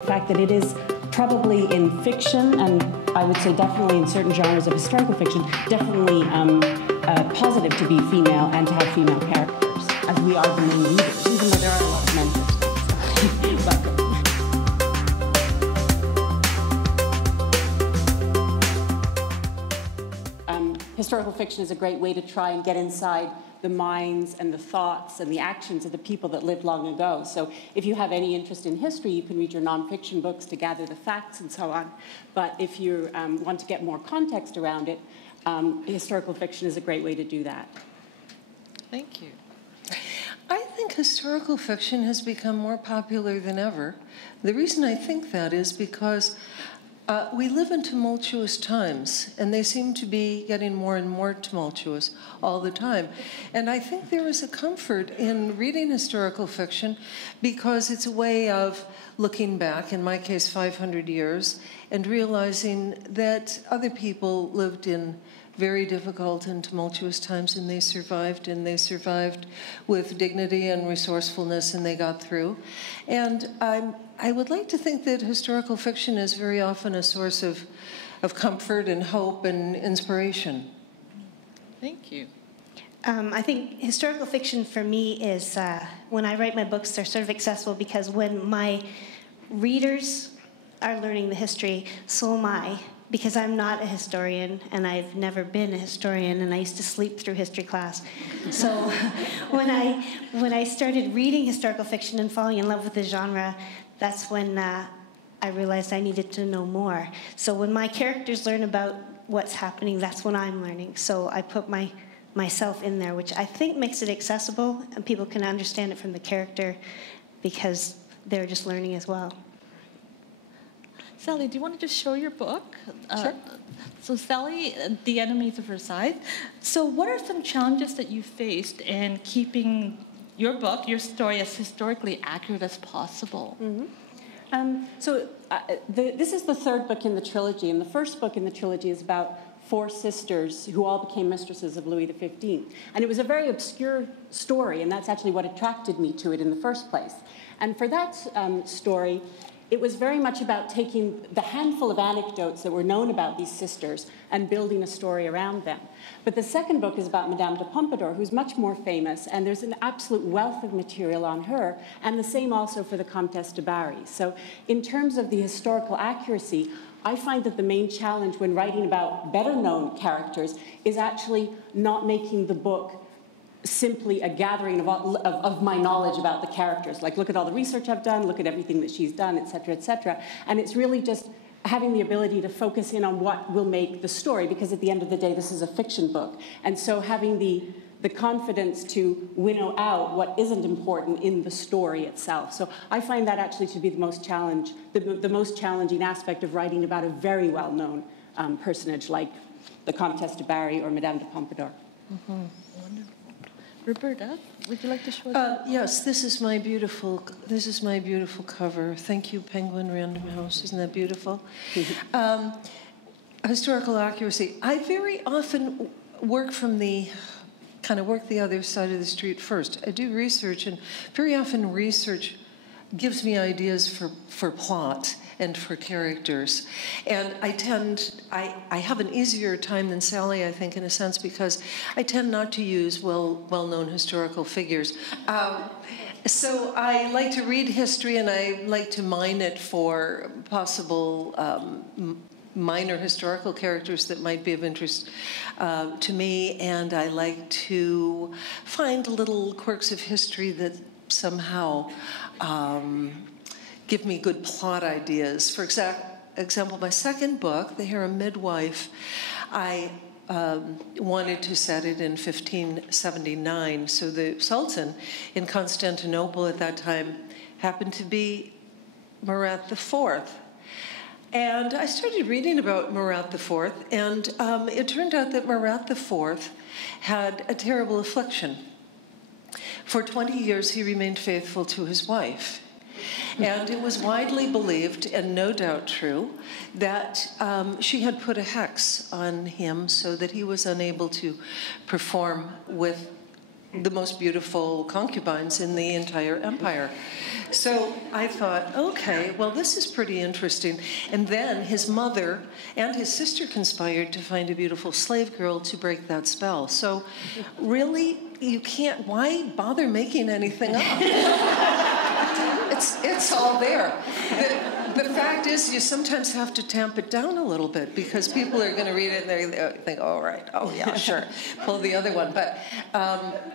The fact that it is probably in fiction, and I would say definitely in certain genres of historical fiction, definitely positive to be female and to have female characters, as we are the main leaders, even though there are a lot of men personages. Historical fiction is a great way to try and get inside the minds and the thoughts and the actions of the people that lived long ago. So if you have any interest in history, you can read your nonfiction books to gather the facts and so on. But if you want to get more context around it, historical fiction is a great way to do that. Thank you. I think historical fiction has become more popular than ever. The reason I think that is because we live in tumultuous times, and they seem to be getting more and more tumultuous all the time. And I think there is a comfort in reading historical fiction because it's a way of looking back, in my case 500 years, and realizing that other people lived in very difficult and tumultuous times, and they survived with dignity and resourcefulness, and they got through. And I would like to think that historical fiction is very often a source of comfort and hope and inspiration. Thank you. I think historical fiction for me is, when I write my books, they're sort of accessible because when my readers are learning the history, so am I. Because I'm not a historian, and I've never been a historian, and I used to sleep through history class. So when I started reading historical fiction and falling in love with the genre, that's when I realized I needed to know more. So when my characters learn about what's happening, that's when I'm learning. So I put myself in there, which I think makes it accessible, and people can understand it from the character because they're just learning as well. Sally, do you want to just show your book? Sure. So Sally, The Enemies of Versailles. So what are some challenges that you faced in keeping your book, your story, as historically accurate as possible? Mm-hmm. This is the third book in the trilogy, and the first book in the trilogy is about 4 sisters who all became mistresses of Louis XV. And it was a very obscure story, and that's actually what attracted me to it in the first place. And for that story, it was very much about taking the handful of anecdotes that were known about these sisters and building a story around them. But the second book is about Madame de Pompadour, who's much more famous, and there's an absolute wealth of material on her, and the same also for the Comtesse de Barry. So in terms of the historical accuracy, I find that the main challenge when writing about better-known characters is actually not making the book simply a gathering of my knowledge about the characters. Like, look at all the research I've done, look at everything that she's done, et cetera, et cetera. And it's really just having the ability to focus in on what will make the story, because at the end of the day, this is a fiction book. And so having the confidence to winnow out what isn't important in the story itself. So I find that actually to be the most challenging aspect of writing about a very well-known personage like the Comtesse de Barry or Madame de Pompadour. Mm-hmm. Wonderful. Roberta, would you like to show us? Yes, this is my beautiful cover. Thank you, Penguin Random House. Isn't that beautiful? Historical accuracy. I very often work the other side of the street first. I do research, and very often research gives me ideas for plot and for characters. And I have an easier time than Sally, I think, in a sense, because I tend not to use well-known historical figures. So I like to read history, and I like to mine it for possible minor historical characters that might be of interest to me, and I like to find little quirks of history that somehow give me good plot ideas. For example, my second book, The Harem Midwife, I wanted to set it in 1579. So the Sultan in Constantinople at that time happened to be Murat IV. And I started reading about Murat IV, and it turned out that Murat IV had a terrible affliction. For 20 years, he remained faithful to his wife. And it was widely believed, and no doubt true, that she had put a hex on him so that he was unable to perform with the most beautiful concubines in the entire empire. So I thought, okay, well, this is pretty interesting. And then his mother and his sister conspired to find a beautiful slave girl to break that spell. So really, you can't, why bother making anything up? It's all there. The fact is, you sometimes have to tamp it down a little bit because people are going to read it and they think, oh, right, oh, yeah, sure, pull the other one. But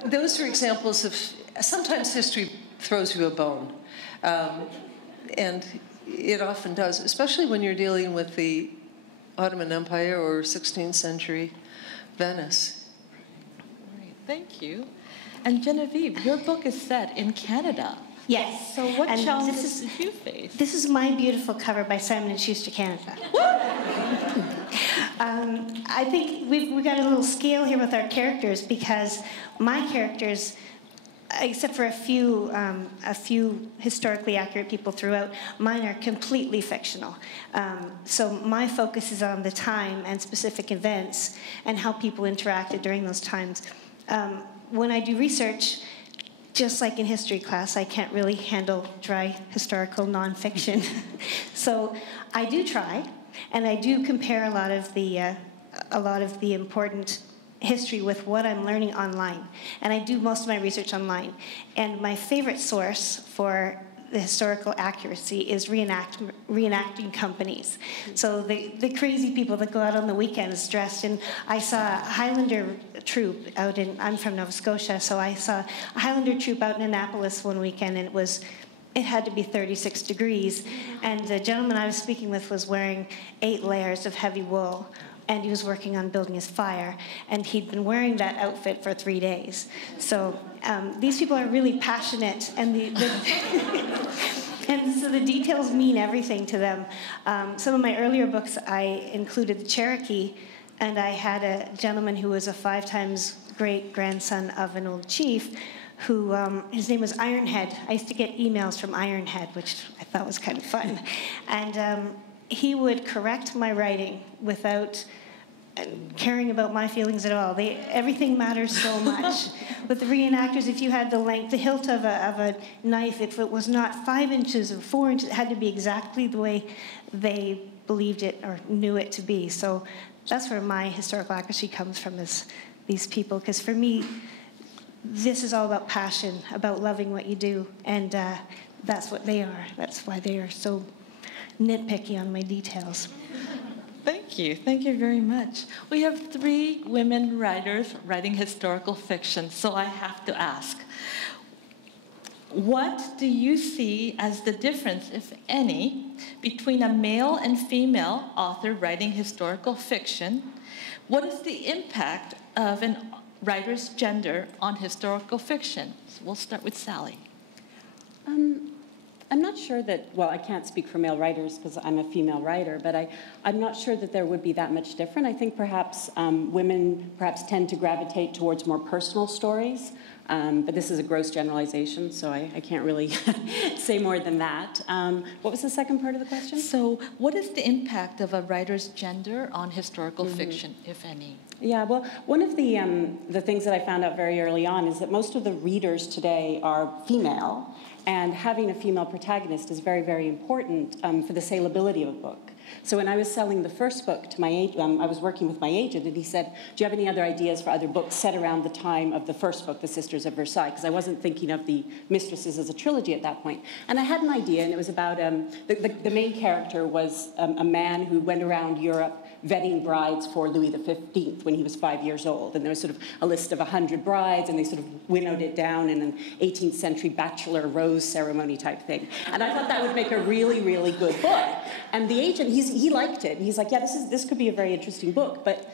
those are examples of, sometimes history throws you a bone. And it often does, especially when you're dealing with the Ottoman Empire or 16th century Venice. Right, thank you. And Genevieve, your book is set in Canada. Yes. So what And challenges did you face? This is my beautiful cover by Simon & Schuster Canada. I think we've got a little scale here with our characters because my characters, except for a few historically accurate people throughout, mine are completely fictional. So my focus is on the time and specific events and how people interacted during those times. When I do research, just like in history class, I can't really handle dry historical nonfiction. So I do try, and I do compare a lot of the important history with what I'm learning online. And I do most of my research online. And my favorite source for the historical accuracy is reenacting companies. So the crazy people that go out on the weekends dressed in, I saw a Highlander troop out in, I'm from Nova Scotia, so I saw a Highlander troop out in Annapolis one weekend, and it had to be 36 degrees. And the gentleman I was speaking with was wearing 8 layers of heavy wool, and he was working on building his fire, and he'd been wearing that outfit for 3 days. So these people are really passionate, and and so the details mean everything to them. Some of my earlier books, I included the Cherokee, and I had a gentleman who was a 5 times great-grandson of an old chief, who, his name was Ironhead. I used to get emails from Ironhead, which I thought was kind of fun. And he would correct my writing without caring about my feelings at all. Everything matters so much. With the reenactors, if you had the hilt of a knife, if it was not 5 inches or 4 inches, it had to be exactly the way they believed it or knew it to be. So that's where my historical accuracy comes from, is these people. Because for me, this is all about passion, about loving what you do. And that's what they are. That's why they are so nitpicky on my details. Thank you. Thank you very much. We have 3 women writers writing historical fiction, so I have to ask, what do you see as the difference, if any, between a male and female author writing historical fiction? What is the impact of a writer's gender on historical fiction? So we'll start with Sally. I'm not sure that, well, I can't speak for male writers because I'm a female writer, but I'm not sure that there would be that much different. I think perhaps women tend to gravitate towards more personal stories, but this is a gross generalization, so I can't really say more than that. What was the second part of the question? So what is the impact of a writer's gender on historical fiction, if any? Yeah, well, one of the things that I found out very early on is that most of the readers today are female, and having a female protagonist is very, very important for the saleability of a book. So when I was selling the first book to my agent, I was working with my agent, and he said, do you have any other ideas for other books set around the time of the first book, The Sisters of Versailles? Because I wasn't thinking of the Mistresses as a trilogy at that point. And I had an idea, and it was about, the main character was a man who went around Europe vetting brides for Louis XV when he was 5 years old. And there was sort of a list of 100 brides, and they sort of winnowed it down in an 18th century bachelor rose ceremony type thing. And I thought that would make a really, really good book. And the agent, he liked it. He's like, yeah, this could be a very interesting book, but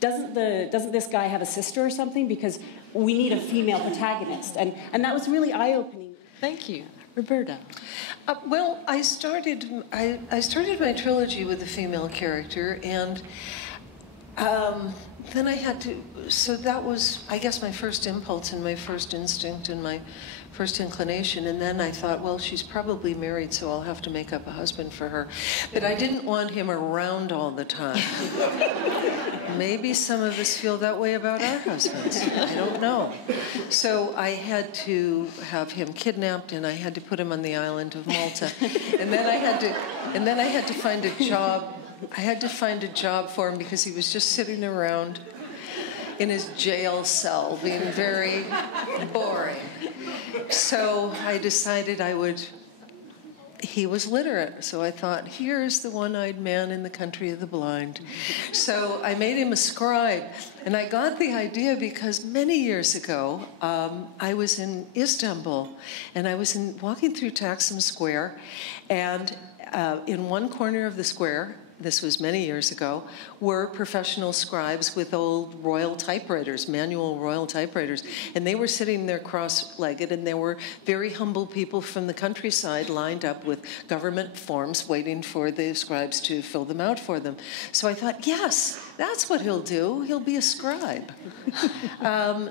doesn't this guy have a sister or something? Because we need a female protagonist. And that was really eye-opening. Thank you. Roberta. Well, I started my trilogy with a female character, and then I had to. So that was, I guess, my first impulse and my first instinct and my first inclination. And then I thought, well, she's probably married, so I'll have to make up a husband for her. But I didn't want him around all the time. Maybe some of us feel that way about our husbands. I don't know. So I had to have him kidnapped, and I had to put him on the island of Malta. And then I had to find a job. I had to find a job for him because he was just sitting around in his jail cell being very boring. So I decided he was literate, so I thought, here's the one-eyed man in the country of the blind. So I made him a scribe, and I got the idea because many years ago, I was in Istanbul, and I was walking through Taksim Square, and in one corner of the square, this was many years ago, were professional scribes with old royal typewriters, manual royal typewriters. And they were sitting there cross-legged, and there were very humble people from the countryside lined up with government forms waiting for the scribes to fill them out for them. So I thought, yes, that's what he'll do. He'll be a scribe.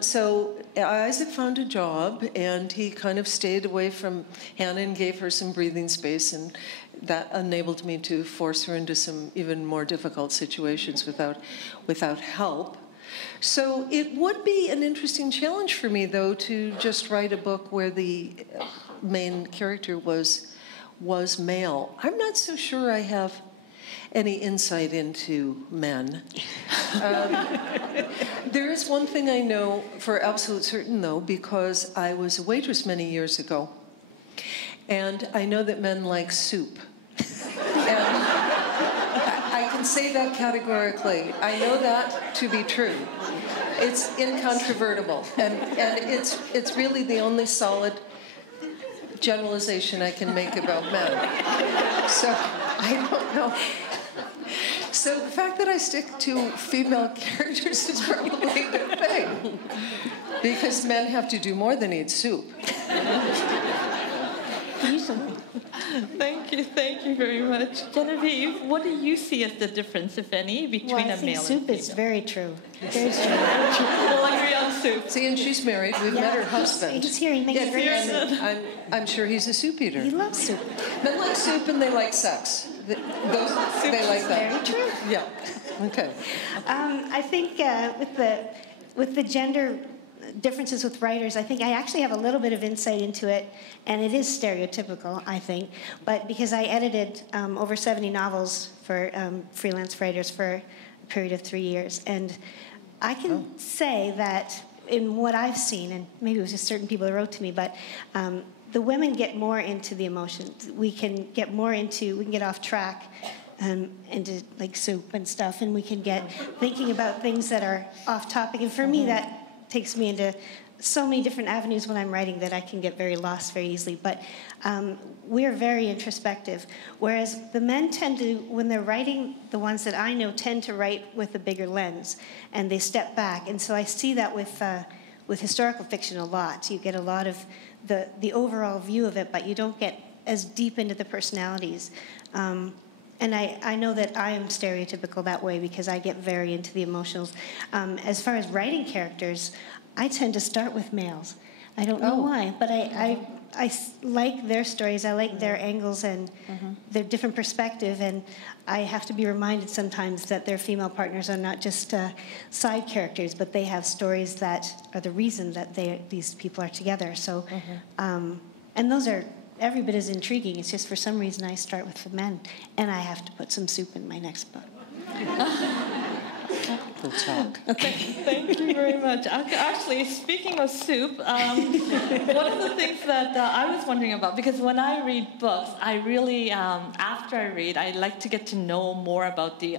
So Isaac found a job, and he kind of stayed away from Hannah and gave her some breathing space, and that enabled me to force her into some even more difficult situations without help. So it would be an interesting challenge for me, though, to just write a book where the main character was male. I'm not so sure I have any insight into men. There is one thing I know for absolute certain, though, because I was a waitress many years ago. And I know that men like soup. And I can say that categorically. I know that to be true. It's incontrovertible. And it's really the only solid generalization I can make about men. So I don't know. So the fact that I stick to female characters is probably a good thing. Because men have to do more than eat soup. Thank you very much. Genevieve, what do you see as the difference, if any, between a male and female? Soup is very true. Very true. We'll agree on soup. See, and she's married. We've met her husband. He's here. He makes great soup. I'm sure he's a soup eater. He loves soup. Men like soup and they like sex. They like that. Very true. Yeah. Okay. I think with the gender differences with writers, I think I actually have a little bit of insight into it, and it is stereotypical, I think. But because I edited over 70 novels for freelance writers for a period of 3 years, and I can say that in what I've seen, and maybe it was just certain people who wrote to me, but the women get more into the emotions. We can get off track into like soup and stuff, and we can get thinking about things that are off topic. And for me, that takes me into so many different avenues when I'm writing that I can get very lost very easily. But we're very introspective, whereas the men tend to, when they're writing, the ones that I know tend to write with a bigger lens, and they step back. And so I see that with historical fiction a lot. You get a lot of the overall view of it, but you don't get as deep into the personalities. And I know that I am stereotypical that way because I get very into the emotionals. As far as writing characters, I tend to start with males. I don't know why, but I like their stories. I like their angles and their different perspective. And I have to be reminded sometimes that their female partners are not just side characters, but they have stories that are the reason that these people are together. So, and those are every bit as intriguing. It's just for some reason I start with the men, and I have to put some soup in my next book. We'll talk. Okay. Thank you very much. Actually, speaking of soup, one of the things that I was wondering about, because when I read books, I really, after I read, I like to get to know more about the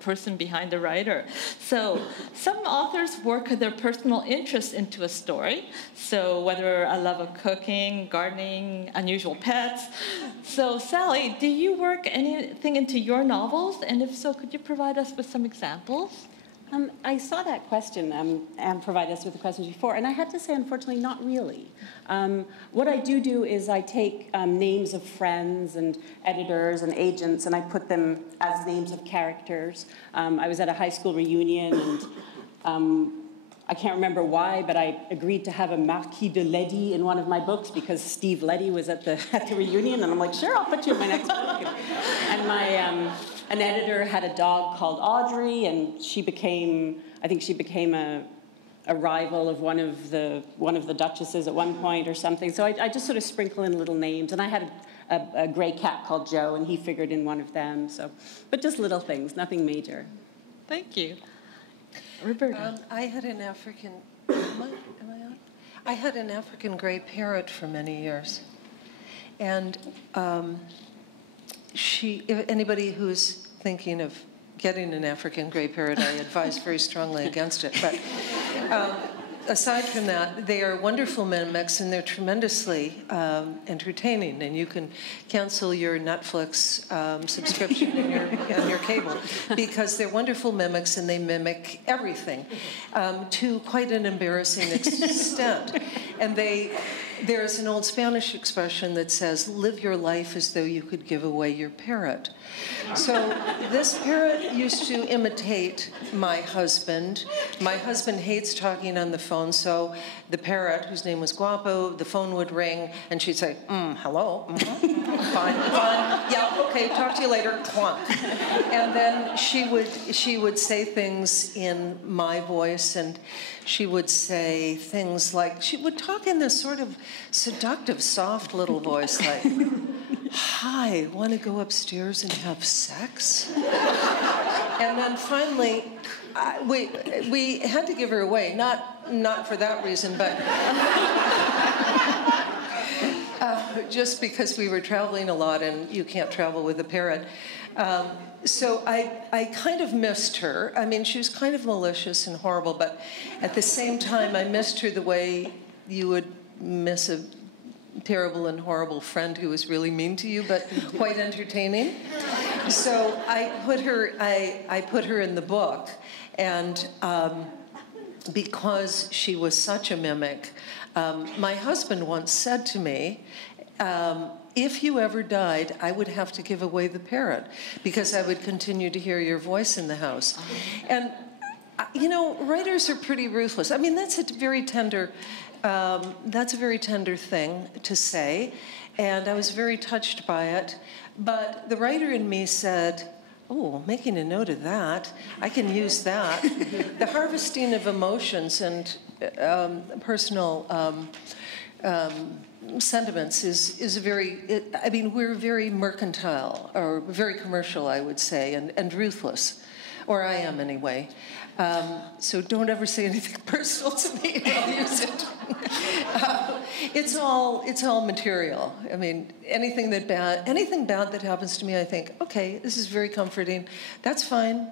person behind the writer. So some authors work their personal interests into a story. So whether a love of cooking, gardening, unusual pets. So Sally, do you work anything into your novels? And if so, could you provide us with some examples? I saw that question and provided us with the questions before, and I had to say, unfortunately, not really. What I do is I take names of friends and editors and agents, and I put them as names of characters. I was at a high school reunion, and I can't remember why, but I agreed to have a Marquis de Ledy in one of my books because Steve Ledy was at the reunion, and I'm like, sure, I'll put you in my next book. And my an editor had a dog called Audrey, and I think she became a rival of one of the duchesses at one point or something. So I just sort of sprinkle in little names, and I had a gray cat called Joe, and he figured in one of them. So, but just little things, nothing major. Thank you. Roberta. I had an African. Am I on? I had an African gray parrot for many years, and if anybody who's thinking of getting an African gray parrot, I advise very strongly against it. But aside from that, they are wonderful mimics, and they're tremendously entertaining. And you can cancel your Netflix subscription and your cable, because they're wonderful mimics, and they mimic everything to quite an embarrassing extent. And there's an old Spanish expression that says, live your life as though you could give away your parrot. So this parrot used to imitate my husband. My husband hates talking on the phone, so the parrot, whose name was Guapo, the phone would ring, and she'd say, hello, fine, yeah, okay, talk to you later, clunk. And then she would say things in my voice, and she would say things like, she would talk in this sort of seductive, soft little voice, like, hi, want to go upstairs and have sex? And then finally, we had to give her away, not for that reason, but just because we were traveling a lot, and you can't travel with a parrot. So I kind of missed her. I mean, she was kind of malicious and horrible, but at the same time, I missed her the way you would miss a terrible and horrible friend who was really mean to you, but quite entertaining. So I put her in the book, and because she was such a mimic, my husband once said to me, if you ever died, I would have to give away the parrot because I would continue to hear your voice in the house. And, writers are pretty ruthless. I mean, that's a very tender thing to say, and I was very touched by it. But the writer in me said, oh, making a note of that, I can use that. The harvesting of emotions and personal sentiments is we're very mercantile, or very commercial, I would say, and ruthless, or I am anyway. So don't ever say anything personal to me, I'll use it. It's all material. I mean, anything bad that happens to me, I think, okay, this is very comforting. That's fine.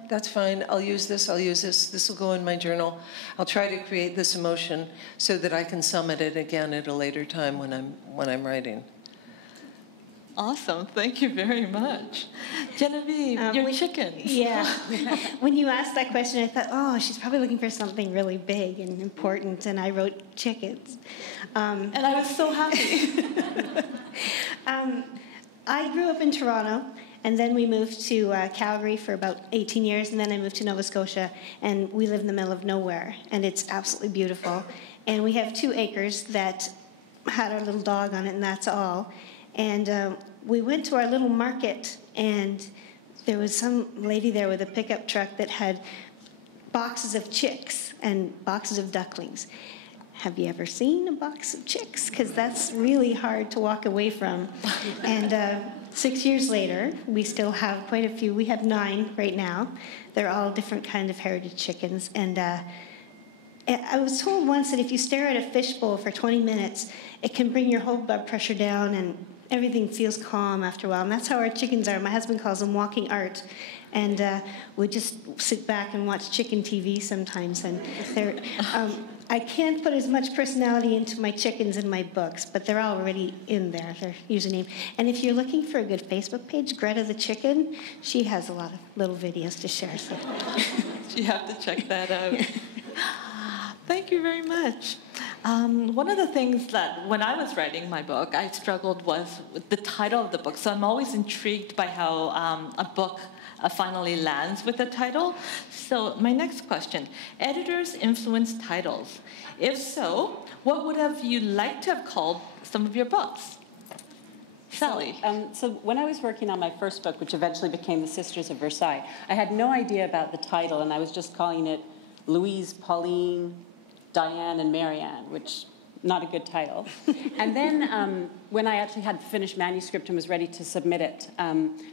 I'll use this. This will go in my journal. I'll try to create this emotion so that I can summon it again at a later time when I'm writing. Awesome. Thank you very much. Genevieve, your chickens. Yeah. When you asked that question, I thought, oh, she's probably looking for something really big and important, and I wrote chickens. And I was so happy. I grew up in Toronto, and then we moved to Calgary for about 18 years, and then I moved to Nova Scotia, and we live in the middle of nowhere, and it's absolutely beautiful. And we have 2 acres that had our little dog on it, and that's all. And we went to our little market, and there was some lady there with a pickup truck that had boxes of chicks and boxes of ducklings. Have you ever seen a box of chicks? Because that's really hard to walk away from. And 6 years later, we still have quite a few. We have 9 right now. They're all different kind of heritage chickens. And I was told once that if you stare at a fishbowl for 20 minutes, it can bring your whole blood pressure down, and everything feels calm after a while. And that's how our chickens are. My husband calls them walking art. And we just sit back and watch chicken TV sometimes. And they're, I can't put as much personality into my chickens in my books, but they're already in there, their username. And if you're looking for a good Facebook page, Greta the Chicken, she has a lot of little videos to share. So. You have to check that out. Thank you very much. One of the things that when I was writing my book, I struggled was with the title of the book. So I'm always intrigued by how a book finally lands with a title. So my next question, editors influence titles. If so, what would have you liked to have called some of your books? Sally. So when I was working on my first book, which eventually became The Sisters of Versailles, I had no idea about the title, and I was just calling it Louise, Pauline, Diane, and Marianne, which not a good title. And then when I actually had the finished manuscript and was ready to submit it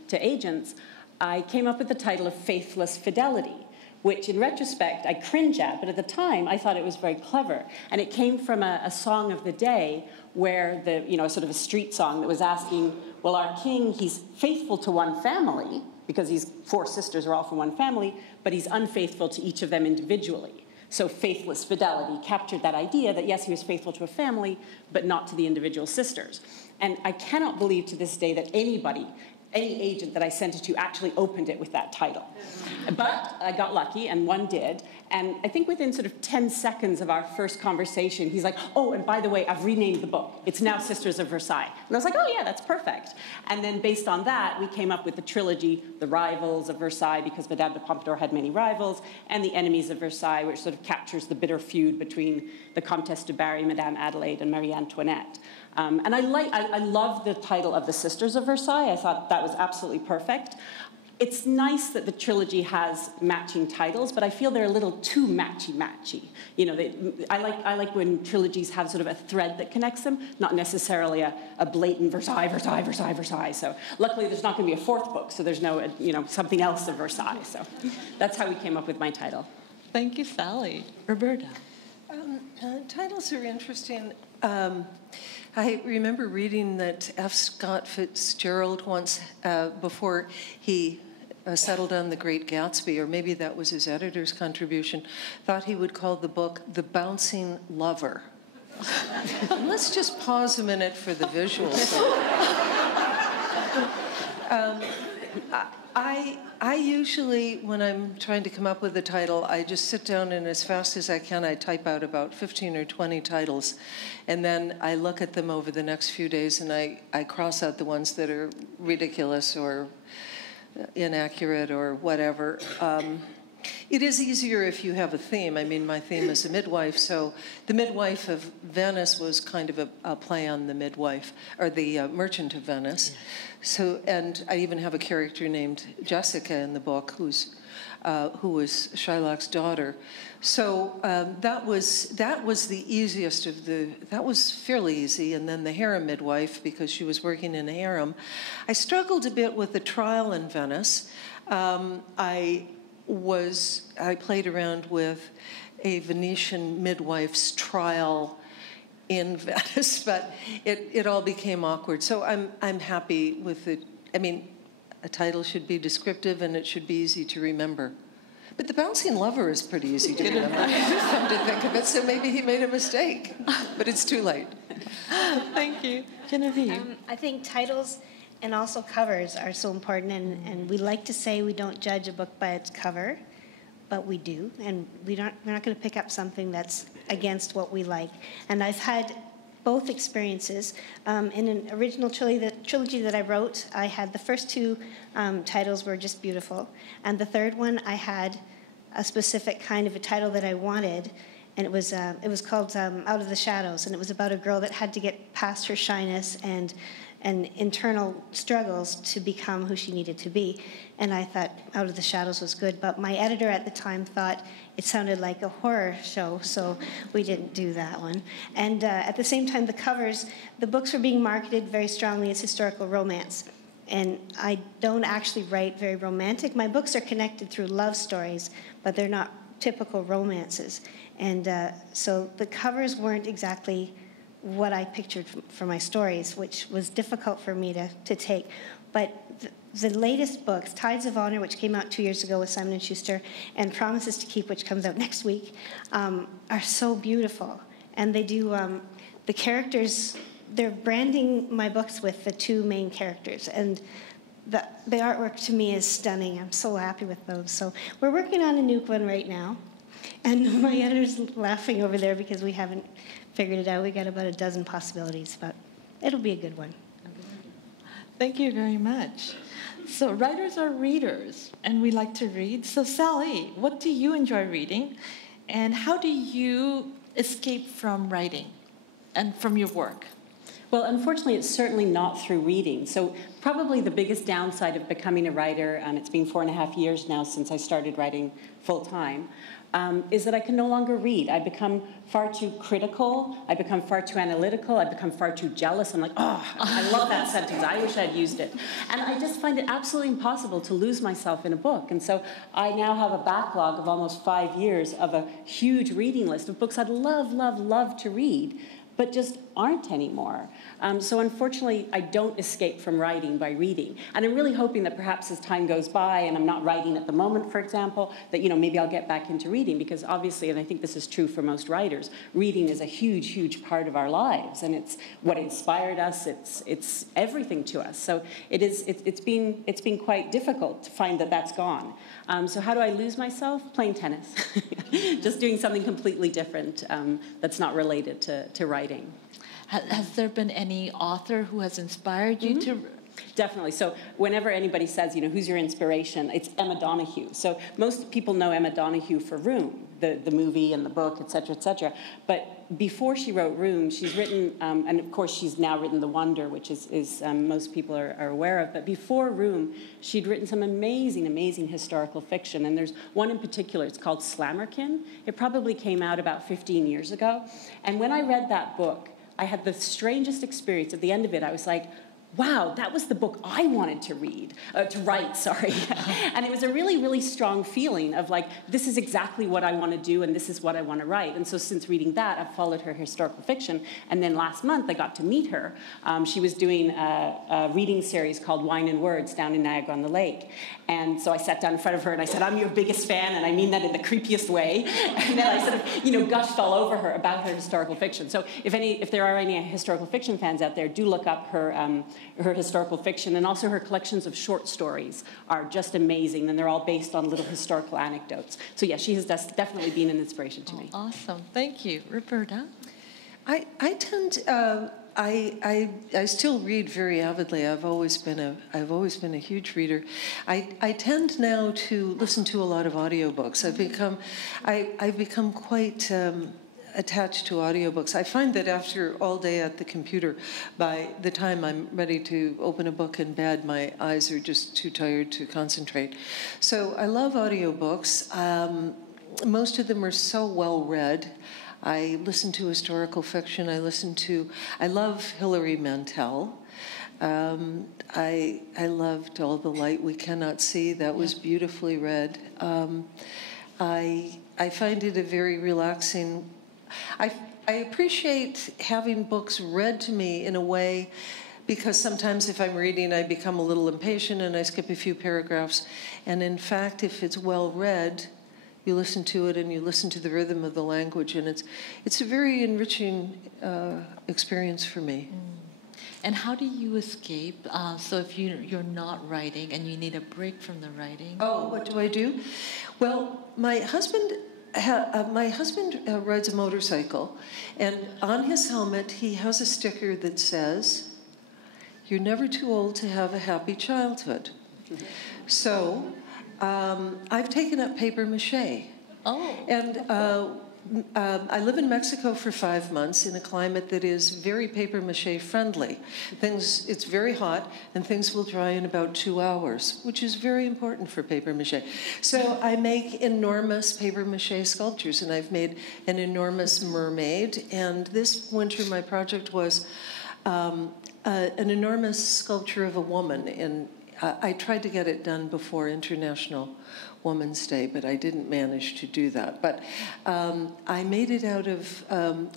to agents, I came up with the title of Faithless Fidelity, which in retrospect I cringe at, but at the time I thought it was very clever. And it came from a song of the day where sort of a street song that was asking, well, our king, he's faithful to one family, because these 4 sisters are all from one family, but he's unfaithful to each of them individually. So faithless fidelity captured that idea that, yes, he was faithful to a family, but not to the individual sisters. And I cannot believe to this day that any agent that I sent it to actually opened it with that title. But I got lucky, and one did. And I think within sort of 10 seconds of our first conversation, he's like, oh, and by the way, I've renamed the book. It's now Sisters of Versailles. And I was like, oh, yeah, that's perfect. And then based on that, we came up with the trilogy, The Rivals of Versailles, because Madame de Pompadour had many rivals, and The Enemies of Versailles, which sort of captures the bitter feud between the Comtesse de Barry, Madame Adelaide, and Marie Antoinette. And I love the title of The Sisters of Versailles. I thought that was absolutely perfect. It's nice that the trilogy has matching titles, but I feel they're a little too matchy-matchy. You know, I like when trilogies have sort of a thread that connects them, not necessarily a blatant Versailles, Versailles, Versailles, Versailles. So luckily there's not going to be a 4th book, so there's no, something else of Versailles. So that's how we came up with my title. Thank you, Sally. Roberta. Titles are interesting. I remember reading that F. Scott Fitzgerald once, before he settled on The Great Gatsby, or maybe that was his editor's contribution, thought he would call the book The Bouncing Lover. Let's just pause a minute for the visuals. I usually, when I'm trying to come up with a title, I just sit down and as fast as I can, I type out about 15 or 20 titles. And then I look at them over the next few days and I cross out the ones that are ridiculous or inaccurate or whatever. It is easier if you have a theme. I mean, my theme is a midwife, so The Midwife of Venice was kind of a play on the midwife, or the Merchant of Venice. So, and I even have a character named Jessica in the book, who was Shylock's daughter. So that was the easiest of that was fairly easy. And then the harem midwife, because she was working in a harem. I struggled a bit with The Trial in Venice. I played around with a Venetian midwife's trial in Venice, but it all became awkward. So I'm happy with it. I mean, a title should be descriptive and it should be easy to remember. But The Bouncing Lover is pretty easy to remember, come to think of it, so maybe he made a mistake. But it's too late. Thank you. Genevieve. I think titles and also covers are so important, and we like to say we don't judge a book by its cover, but we do, and we're not going to pick up something that's against what we like. And I've had both experiences. In an original trilogy that I wrote, I had the first 2 titles were just beautiful, and the third one I had a specific kind of a title that I wanted, and it was called Out of the Shadows, and it was about a girl that had to get past her shyness and internal struggles to become who she needed to be. And I thought Out of the Shadows was good, but my editor at the time thought it sounded like a horror show, so we didn't do that one. And at the same time, the books were being marketed very strongly as historical romance. And I don't actually write very romantic. My books are connected through love stories, but they're not typical romances. And so the covers weren't exactly what I pictured for my stories, which was difficult for me to take. But the latest books, Tides of Honor, which came out 2 years ago with Simon & Schuster, and Promises to Keep, which comes out next week, are so beautiful. And they do, the characters, they're branding my books with the 2 main characters. And the artwork to me is stunning. I'm so happy with those. So we're working on a new one right now. And my editor's laughing over there because we haven't figured it out. We got about a dozen possibilities, but it'll be a good one. Thank you very much. So writers are readers, and we like to read. So Sally, what do you enjoy reading, and how do you escape from writing and from your work? Well, unfortunately, it's certainly not through reading. So probably the biggest downside of becoming a writer, and it's been 4.5 years now since I started writing full-time, is that I can no longer read. I become far too critical. I become far too analytical. I become far too jealous. I'm like, oh, I love that sentence. I wish I'd used it. And I just find it absolutely impossible to lose myself in a book. And so I now have a backlog of almost 5 years of a huge reading list of books I'd love, love, love to read, but just aren't anymore. So unfortunately, I don't escape from writing by reading. And I'm really hoping that perhaps as time goes by, and I'm not writing at the moment, for example, that maybe I'll get back into reading, because obviously, and I think this is true for most writers, reading is a huge, huge part of our lives, and it's what inspired us. It's everything to us. So it's been quite difficult to find that that's gone. So how do I lose myself? Playing tennis, just doing something completely different that's not related to writing. Has there been any author who has inspired you to? Definitely. So whenever anybody says, who's your inspiration, it's Emma Donoghue. So most people know Emma Donoghue for Room, the movie and the book, et cetera, et cetera. But before she wrote Room, she's written, and of course she's now written The Wonder, which is most people are aware of. But before Room, she'd written some amazing, amazing historical fiction. And there's one in particular, it's called Slammerkin. It probably came out about 15 years ago. And when I read that book, I had the strangest experience. At the end of it, I was like, wow, that was the book I wanted to write, sorry. And it was a really, really strong feeling of like, this is exactly what I want to do, and this is what I want to write. And so since reading that, I've followed her historical fiction. And then last month, I got to meet her. She was doing a reading series called Wine and Words down in Niagara-on-the-Lake. And so I sat down in front of her, and I said, I'm your biggest fan, and I mean that in the creepiest way. And then I sort of, gushed all over her about her historical fiction. So if there are any historical fiction fans out there, do look up her historical fiction, and also her collections of short stories are just amazing, and they're all based on little historical anecdotes. So yeah, she has definitely been an inspiration to me. Awesome, thank you. Roberta? I tend, I still read very avidly. I've always been a huge reader. I tend now to listen to a lot of audiobooks. I've become quite attached to audiobooks. I find that after all day at the computer, by the time I'm ready to open a book in bed, my eyes are just too tired to concentrate. So I love audiobooks. Most of them are so well read. I listen to historical fiction. I love Hilary Mantel. I loved All the Light We Cannot See. That was beautifully read. I find it a very relaxing. I appreciate having books read to me in a way, because sometimes if I'm reading, I become a little impatient and I skip a few paragraphs. And in fact, if it's well read, you listen to it and you listen to the rhythm of the language, and it's a very enriching experience for me. And how do you escape? So if you're not writing and you need a break from the writing? Oh, what do I do? Well, my husband rides a motorcycle, and on his helmet he has a sticker that says, "You're never too old to have a happy childhood." So I've taken up paper mache. Oh. And I live in Mexico for 5 months in a climate that is very paper mache friendly. It's very hot, and things will dry in about 2 hours, which is very important for paper mache. So I make enormous paper mache sculptures, and I've made an enormous mermaid. And this winter, my project was an enormous sculpture of a woman. And I tried to get it done before International Women's Day, but I didn't manage to do that. But I made it out of,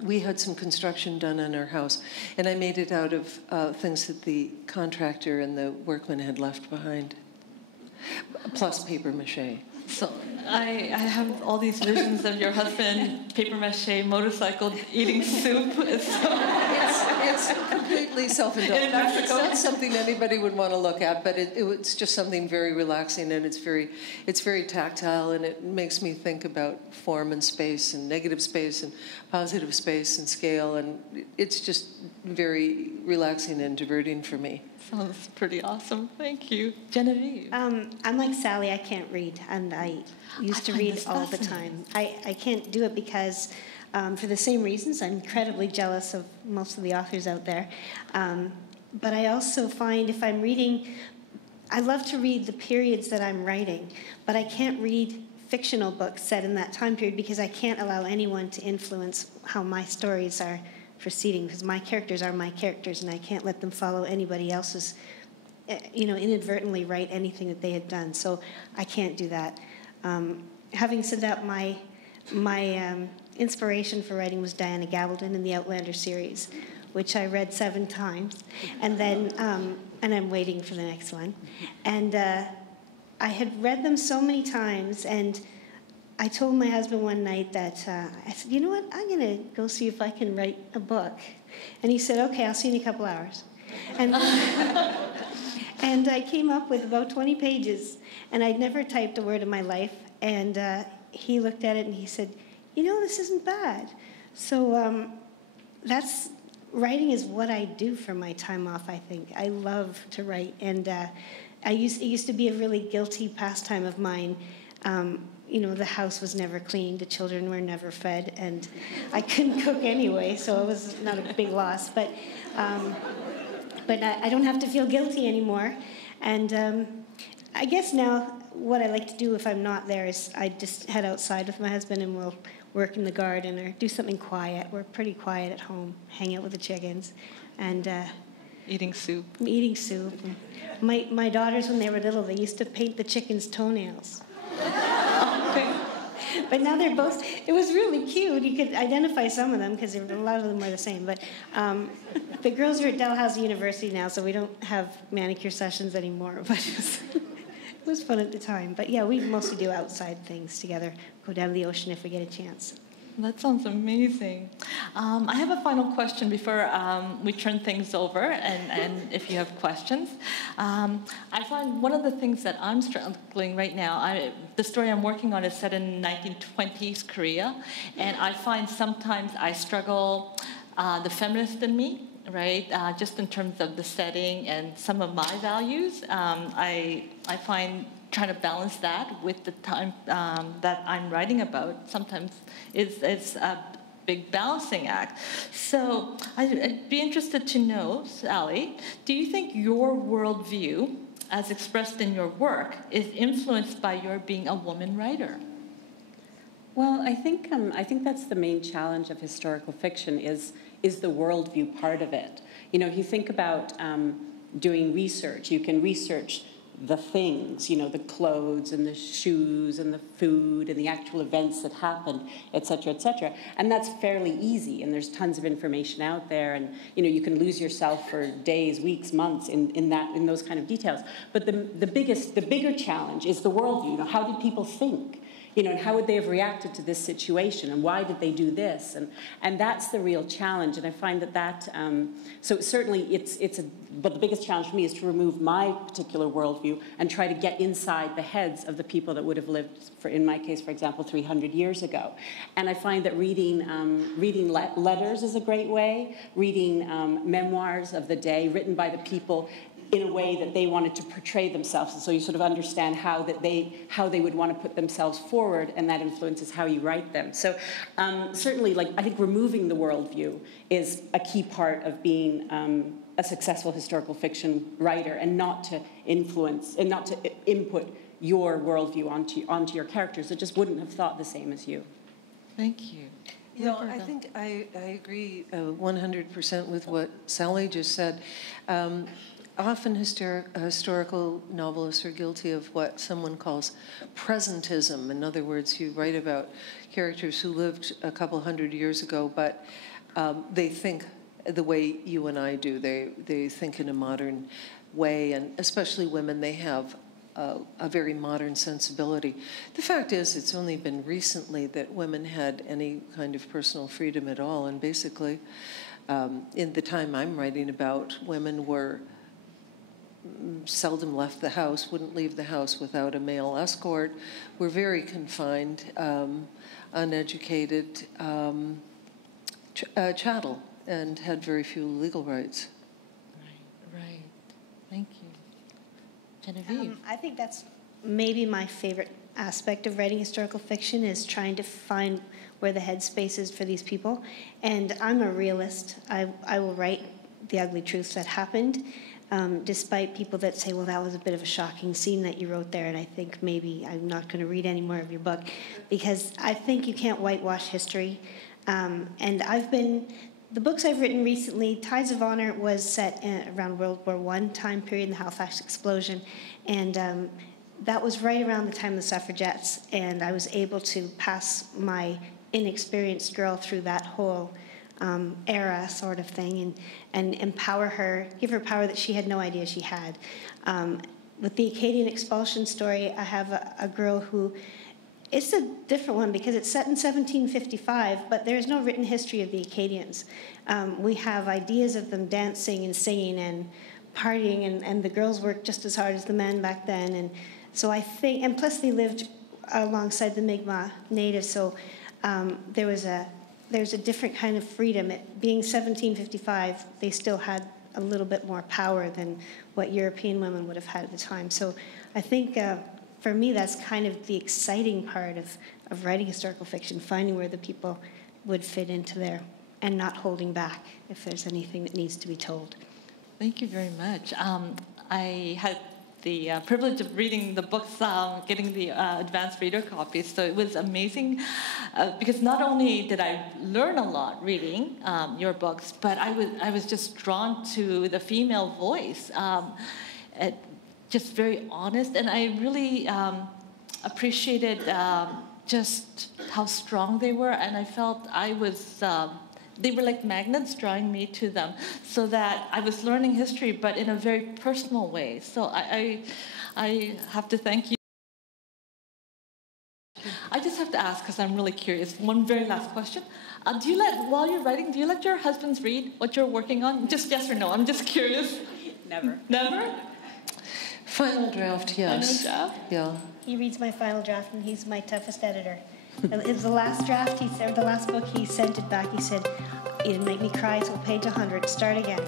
we had some construction done on our house, and I made it out of things that the contractor and the workmen had left behind, plus paper mache. So I have all these visions of your husband, paper mache, motorcycle, eating soup. It's completely self-indulgent. In Mexico. It's not something anybody would want to look at, but it's just something very relaxing, and it's very tactile, and it makes me think about form and space and negative space and positive space and scale, and it's just very relaxing and diverting for me. Sounds pretty awesome. Thank you. Genevieve. I'm like Sally, I can't read, and I used to find read this all the fascinating. time. I can't do it because, for the same reasons, I'm incredibly jealous of most of the authors out there. But I also find if I'm reading, I love to read the periods that I'm writing, but I can't read fictional books set in that time period because I can't allow anyone to influence how my stories are proceeding, because my characters are my characters, and I can't let them follow anybody else's, inadvertently write anything that they had done. So I can't do that. Having said that, my inspiration for writing was Diana Gabaldon in the Outlander series, which I read 7 times, and then and I'm waiting for the next one. And I had read them so many times, and I told my husband one night that, I said, you know what, I'm going to go see if I can write a book. And he said, okay, I'll see you in a couple hours. And, and I came up with about 20 pages, and I'd never typed a word in my life. And he looked at it and he said, this isn't bad. So writing is what I do for my time off, I think. I love to write. And it used to be a really guilty pastime of mine. The house was never cleaned, the children were never fed, and I couldn't cook anyway, so it was not a big loss. But I don't have to feel guilty anymore. And I guess now what I like to do if I'm not there is I just head outside with my husband and we'll work in the garden or do something quiet. We're pretty quiet at home, hang out with the chickens, and Eating soup. eating soup. My daughters, when they were little, they used to paint the chickens' toenails. But now they're both, it was really cute. You could identify some of them because a lot of them are the same. But the girls are at Dalhousie University now, so we don't have manicure sessions anymore. But it was fun at the time. But yeah, we mostly do outside things together, go down to the ocean if we get a chance. That sounds amazing. I have a final question before we turn things over, and if you have questions. I find one of the things that I'm struggling right now, the story I'm working on is set in 1920s Korea, and I find sometimes I struggle the feminist in me, right? Just in terms of the setting and some of my values. I find trying to balance that with the time that I'm writing about sometimes is a big balancing act. So I'd be interested to know, Sally, do you think your worldview, as expressed in your work, is influenced by your being a woman writer? Well, I think that's the main challenge of historical fiction is the worldview part of it. If you think about doing research, you can research the things, the clothes and the shoes and the food and the actual events that happened, et cetera, and that's fairly easy. And there's tons of information out there, and you can lose yourself for days, weeks, months in those kind of details. But the bigger challenge is the worldview. How did people think? And how would they have reacted to this situation, and why did they do this? And that's the real challenge. And I find that so certainly but the biggest challenge for me is to remove my particular worldview and try to get inside the heads of the people that would have lived, in my case, for example, 300 years ago. And I find that reading letters is a great way, reading memoirs of the day written by the people in a way that they wanted to portray themselves. And so you sort of understand how they would want to put themselves forward, and that influences how you write them. So certainly, I think removing the worldview is a key part of being a successful historical fiction writer, and not to influence and not to input your worldview onto your characters that just wouldn't have thought the same as you. Thank you. I think I agree 100% with what Sally just said. Often historical novelists are guilty of what someone calls presentism. In other words, you write about characters who lived a couple hundred years ago, but they think the way you and I do. They think in a modern way, and especially women, they have a very modern sensibility. The fact is, it's only been recently that women had any kind of personal freedom at all, and basically, in the time I'm writing about, women were seldom left the house, wouldn't leave the house without a male escort, were very confined, uneducated, chattel, and had very few legal rights. Right. Thank you. Genevieve. I think that's maybe my favorite aspect of writing historical fiction, is trying to find where the headspace is for these people. And I'm a realist. I will write the ugly truths that happened, despite people that say, well, that was a bit of a shocking scene that you wrote there, and I think maybe I'm not going to read any more of your book, because I think you can't whitewash history. And the books I've written recently, Tides of Honor was set around World War I time period, the Halifax explosion, and that was right around the time of the suffragettes, and I was able to pass my inexperienced girl through that whole era sort of thing, and empower her, give her power that she had no idea she had. With the Acadian expulsion story, I have a girl who, it's a different one because it's set in 1755, but there's no written history of the Acadians. We have ideas of them dancing and singing and partying, and the girls worked just as hard as the men back then. And so I think, and plus they lived alongside the Mi'kmaq natives, so there's a different kind of freedom. Being 1755, they still had a little bit more power than what European women would have had at the time. So I think for me, that's kind of the exciting part of writing historical fiction, finding where the people would fit into there and not holding back if there's anything that needs to be told. Thank you very much. I had the privilege of reading the books, getting the advanced reader copies, so it was amazing because not only did I learn a lot reading your books, but I was just drawn to the female voice. Just very honest, and I really appreciated just how strong they were, and I felt they were like magnets drawing me to them, so that I was learning history, but in a very personal way. So I have to thank you. I just have to ask, because I'm really curious, one very last question. While you're writing, do you let your husbands read what you're working on? Just yes or no, I'm just curious. Never. Never? Final draft, yes. Final draft? Yeah. He reads my final draft, and he's my toughest editor. It was the last draft, the last book, he sent it back. He said, "You didn't make me cry till page 100. Start again."